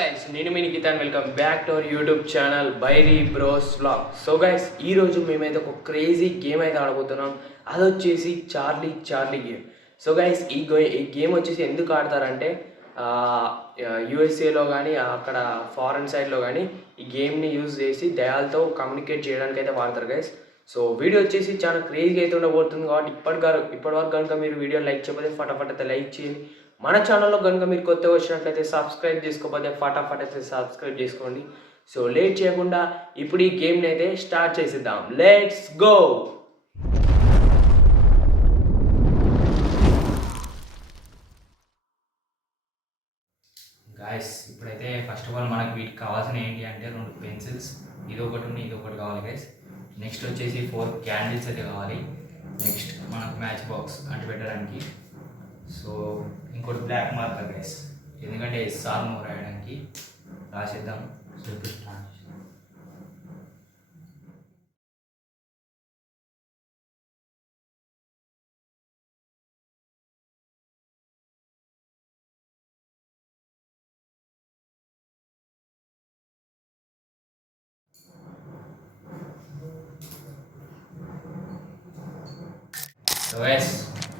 Guys, నేను మీ Nikhit and welcome back to our YouTube channel Bairi bros vlog. So guys, ఈరోజు మేమైతే ఒక క్రేజీ గేమ్ అయితే ఆడబోతున్నాం. అది వచ్చేసి చార్లీ గేమ్. సో గైస్, ఈ గేమ్ వచ్చేసి ఎందుకు ఆడతారంటే యూఎస్ఏలో కానీ అక్కడ ఫారెన్ సైడ్లో కానీ ఈ గేమ్ని యూజ్ చేసి దయాలతో కమ్యూనికేట్ చేయడానికి అయితే వాడతారు గైస్. సో వీడియో వచ్చేసి చాలా క్రేజీగా అయితే ఉండబోతుంది కాబట్టి ఇప్పటివరకు కనుక మీరు వీడియో లైక్ చేయకపోతే ఫటాఫట్ అయితే లైక్ చేయండి. మన ఛానల్లో కనుక మీరు కొత్తగా వచ్చినట్లయితే సబ్స్క్రైబ్ చేసుకోకపోతే ఫటాఫట్ అయితే సబ్స్క్రైబ్ చేసుకోండి. సో లేట్ చేయకుండా ఇప్పుడు ఈ గేమ్ని అయితే స్టార్ట్ చేసేద్దాం. Let's go. గాయస్, ఇప్పుడైతే ఫస్ట్ ఆఫ్ ఆల్ మనకి వీటికి కావాల్సిన ఏంటి అంటే 2 పెన్సిల్స్, ఇది ఒకటి కావాలి గైస్. నెక్స్ట్ వచ్చేసి 4 క్యాండిల్స్ అయితే కావాలి. నెక్స్ట్ మనకు మ్యాచ్ బాక్స్ అంటు పెట్టడానికి. సో ఇంకోటి బ్లాక్ మార్కర్ గైస్, ఎందుకంటే ఎస్ఆర్ నో రాయడానికి. రాసేద్దాం. సో గైస్,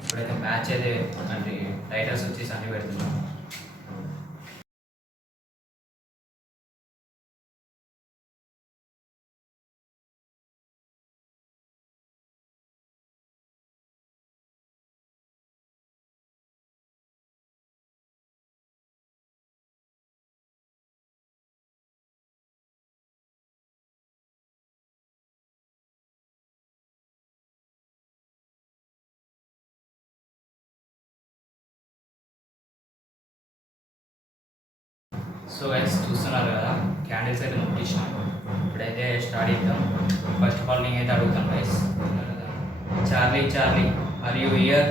ఇప్పుడైతే మ్యాచ్ అయితే అంటే టైటల్స్ వచ్చేసి అన్ని పెడుతున్నాం. సో గైస్, చూస్తున్నారు కదా, క్యాండిల్స్ అయితే ముట్టించినాం. ఇప్పుడైతే స్టార్ట్ చేద్దాం. ఫస్ట్ ఆఫ్ ఆల్ నేనైతే అడుగుతాను guys. Charlie are you here?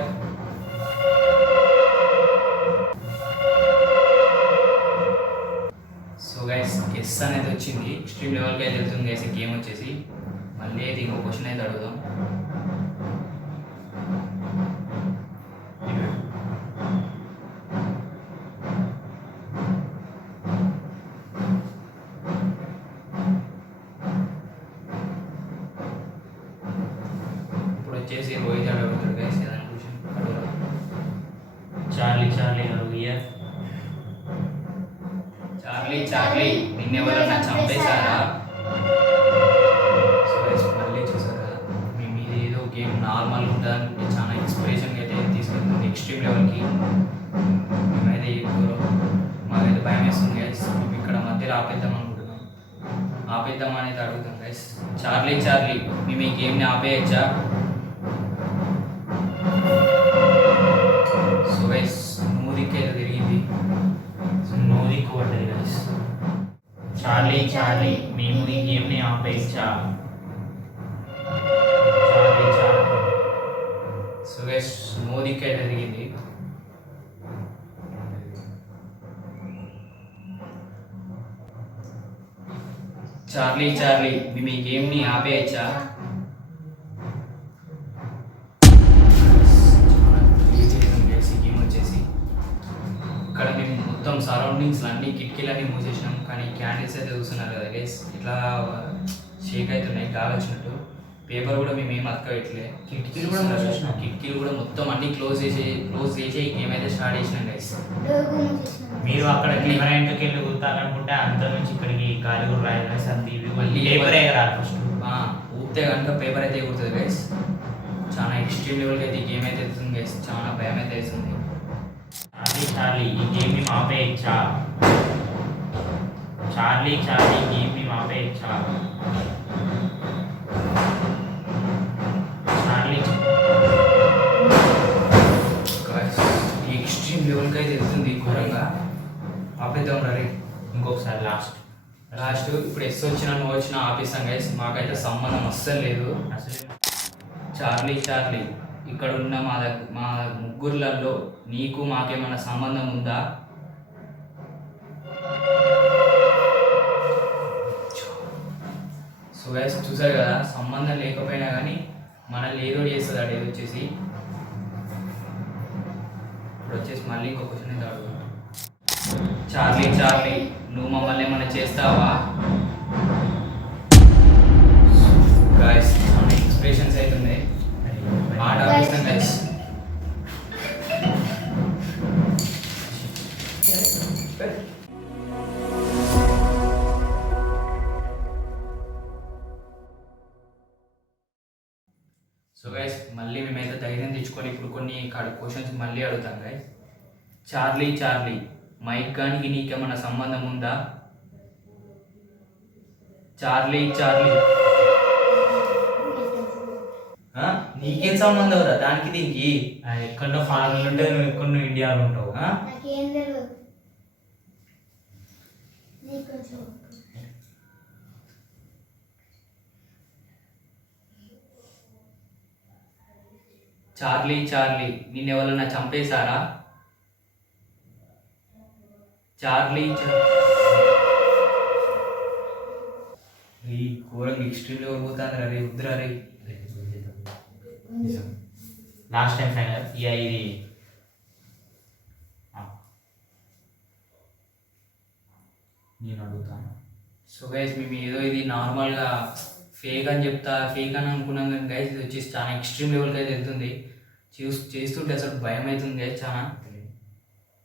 So guys, S అనేది వచ్చింది. ఎక్స్ట్రీమ్ లెవెల్కి అయితే వెళ్తుంది గైస్ ఈ గేమ్ వచ్చేసి. మళ్ళీ అయితే ఇంకో క్వశ్చన్ అయితే అడుగుదాం. వచ్చేసి రోహిత్ అడుగుతాడు గైస్ ఏదైనా క్వశ్చన్ అడుగుతాడు. Charlie here? చార్లీ నిన్నెవరన్నా చంపేశారా? సో గైస్, మళ్ళీ చూసారు కదా, మేము ఇది ఏదో గేమ్ నార్మల్ ఉంటుందంటే చాలా ఇన్స్పిరేషన్గా అయితే తీసుకెళ్తుంది ఎక్స్ట్రీమ్ లెవెల్కి. మేమైతే మాకైతే భయం వేస్తుంది గైస్. మేము ఇక్కడ మధ్యలో ఆపేద్దాం అనుకుంటున్నాం. ఆపేద్దాం అనేది అడుగుతాం గైస్. చార్లీ మేము ఈ గేమ్ని ఆపేయచ్చా? సో గైస్, నూదికి అయితే తిరిగింది. నూదికి పడ్డది గైస్. చార్లీ మేము ఈ గేమ్ని ఆపేయచ్చా? సో గైస్, నూదికి అయితే తిరిగింది. చార్లీ మేము ఈ గేమ్ని ఆపేయచ్చా? ఇక్కడ మేము మొత్తం సరౌండింగ్స్ అన్ని కిటికీలన్నీ మూసేసినాం, కానీ క్యాండిల్స్ అయితే చూస్తున్నారు కదా గైస్, ఇట్లా షేక్ అవుతున్నాయి గాలి వచ్చినట్టు. పేపర్ కూడా మేము ఏం అతకట్లే. కిటికీలు కూడా మొత్తం అన్ని క్లోజ్ చేసి ఏమైతే స్టార్ట్ చేసినాం గైస్. మీరు అక్కడ కెమెరాకి వెళ్ళి కూతారనుకుంటే అంత నుంచి ఇక్కడికి గాలి కూడా రాయాలి. సంది మళ్ళీ పేపర్ ఎగరాలి ఫస్ట్. ఊపితే కనుక పేపర్ అయితే ఎగురుతుంది గైస్. చాలా ఎక్స్ట్రీమ్ లెవెల్కి అయితే ఈ గేమ్ అయితే వెళ్తుంది గైస్. చాలా భయం అయితే వేస్తుంది. చార్లీ ఈ గేమ్ని ఆపేయచ్చా? చార్లీ గేమ్ని ఆపేయచ్చా? ఈ ఎక్స్ట్రీమ్ లెవెల్కి అయితే వెళ్తుంది ఘోరంగా. ఆపేద్దాం రే. ఇంకొకసారి లాస్ట్ ఇప్పుడు ఎస్ వచ్చినా నువ్వు వచ్చినా ఆపేస్తాం గైస్. మాకైతే సంబంధం అస్సలు లేదు అసలు. చార్లీ ఇక్కడ ఉన్న మా ముగ్గురులలో నీకు మాకేమైనా సంబంధం ఉందా? సో గైస్, చూసారు కదా, సంబంధం లేకపోయినా కానీ మనల్ని ఏదో చేస్తుంది అడు. ఏదో వచ్చేసి ఇప్పుడు వచ్చేసి మళ్ళీ ఇంకో క్వశ్చన్ అయితే అడుగుతాం. చార్లీ నువ్వు మమ్మల్ని ఏమైనా చేస్తావా గాయస్? మన ఎక్స్ప్రెషన్స్ అవుతున్నాయి. ఆట ఆపిస్తాం గైస్. సో గైస్ మళ్ళీ మేమైతే ధైర్యం తెచ్చుకొని ఇప్పుడు కొన్ని క్వశ్చన్స్ మళ్ళీ అడుగుతాం గైస్. చార్లీ మైక్ గానికి నీకేమన్నా సంబంధం ఉందా? చార్లీ నీకేం సంబంధం రా దానికి దీనికి? ఎక్కడో ఫారెన్ ఉంటే నువ్వు ఎక్కడో ఇండియాలో ఉంటావు. నాకేం తెలియదు. నీకు కొంచెం చార్లీ నిన్నెవరన్నా చంపేశారా? చార్లీ ఈ ఘోరంగా ఎక్స్ట్రీమ్లో పోతుంది రే వద్దురా రే. లాస్ట్ టైం ఫైనల్ ఇది నేను అడుగుతాను. సో గైస్ మేము ఏదో ఇది నార్మల్గా ఫేక్ అని అనుకున్నాం కానీ గైస్ ఇది వచ్చేసి చాలా ఎక్స్ట్రీమ్ లెవెల్కి అయితే వెళ్తుంది. చేస్తుంటే అసలు భయం అవుతుంది గైస్ చాలా.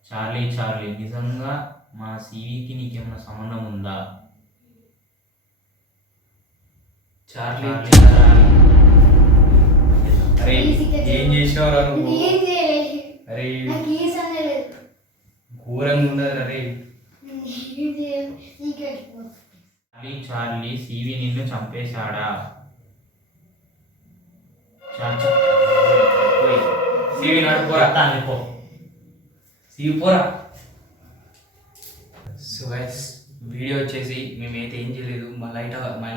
చార్లీ నిజంగా మా సివికి నీకేమైనా సంబంధం ఉందా? చార్లీ అరే ఏం చేసినావురా నువ్వు? ఏం చేయలేదు. అరే నాకు ఏ సంగతి లేదు. ఘోరంగా ఉండదు అరే. ఏం చేయలేదు. నీకే చార్లీ సివి నిన్ను చంపేశాడా? సివి నడుపురా పో. సివి పోరా. సో గైస్ వీడియో వచ్చేసి మేమైతే ఏం చేయలేదు. మా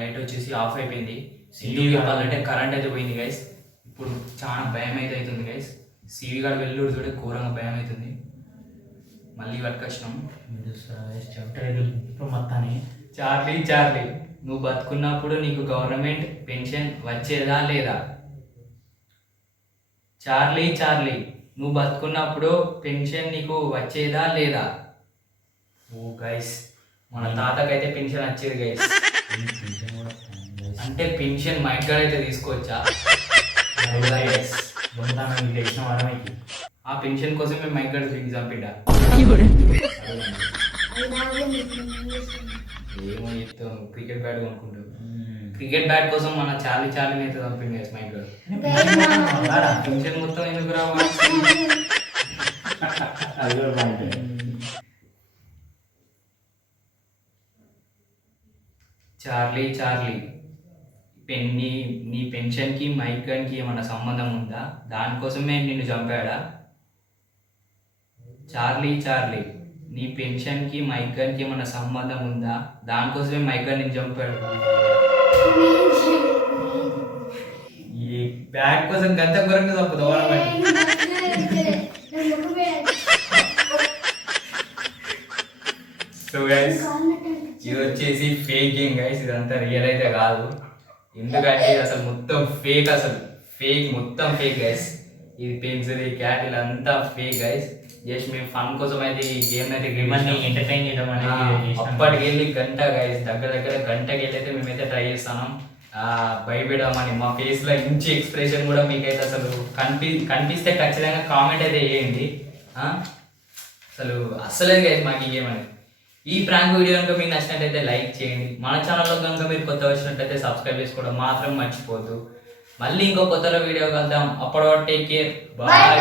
లైట్ వచ్చేసి ఆఫ్ అయిపోయింది. సివి చెప్పాలంటే కరెంట్ అయితే పోయింది గైస్. ఇప్పుడు చాలా భయం అయితే అవుతుంది గైస్. సివి గారు వెళ్ళుడు చూడే ఘోరంగా భయం అవుతుంది. మళ్ళీ పట్టుకొచ్చినాం. ఇప్పుడు మొత్తాన్ని చార్లీ నువ్వు బతుకున్నప్పుడు నీకు గవర్నమెంట్ పెన్షన్ వచ్చేదా లేదా? చార్లీ నువ్వు బతుకున్నప్పుడు పెన్షన్ నీకు వచ్చేదా లేదా? ఓ గైస్ మన తాతకైతే పెన్షన్ వచ్చేది గైస్. అంటే పెన్షన్ మా ఇంట్లో అయితే తీసుకోవచ్చా? ఆ పెన్షన్ కోసం మేము మైక్ గడ తిరిగి చంపిడా. ఏమో చెప్తాం క్రికెట్ బ్యాట్ కొనుక్కుంటాం. క్రికెట్ బ్యాట్ కోసం మన చార్లీ అయితే చంపింది గైస్ మైక్ గడ. పెన్షన్ మొత్తం ఎందుకు రావాలి? చార్లీ నీ పెన్షన్కి మైక్ గన్కి ఏమన్నా సంబంధం ఉందా? దానికోసమే నిన్ను చంపాడా? చార్లీ నీ పెన్షన్కి మైక్ గన్కి ఏమన్నా సంబంధం ఉందా? దానికోసమే మైక్ గన్ నిన్ను చంపాడు. ఈ బ్యాగ్ కోసం గంత ఘోరంగా చంపుతావు. సో గైస్ ఇది వచ్చేసి ఫేక్ గేమ్ గైస్. ఇదంతా రియల్ అయితే కాదు. ఎందుకంటే అసలు మొత్తం ఫేక్ మొత్తం ఫేక్ గైస్. ఇది పెన్సిల్ క్యాటిల్ అంతా ఫేక్ గైస్. జస్ట్ మేము ఫన్ కోసం అయితే ఈ గేమ్ అయితే ఎంటర్టైన్ చేయడం అప్పటికి వెళ్ళి గంట గైస్ దగ్గర గంటకి వెళ్ళి అయితే మేమైతే ట్రై చేస్తాం భయపెడమని. మా ఫేస్ లో ఇంచి ఎక్స్ప్రెషన్ కూడా మీకైతే అసలు కనిపిస్తే ఖచ్చితంగా కామెంట్ అయితే చేయండి. అసలే గైస్ మాకు ఈ గేమ్ అనేది. ఈ ప్రాంక్ వీడియో కనుక మీకు నచ్చినట్టయితే లైక్ చేయండి. మన ఛానల్లో కనుక మీరు కొత్త వచ్చినట్టయితే సబ్స్క్రైబ్ చేసుకోవడం మాత్రం మర్చిపోద్దు. మళ్ళీ ఇంకో కొత్త వీడియో కలుద్దాం. అప్పటి వరకు టేక్ కేర్. బాయ్.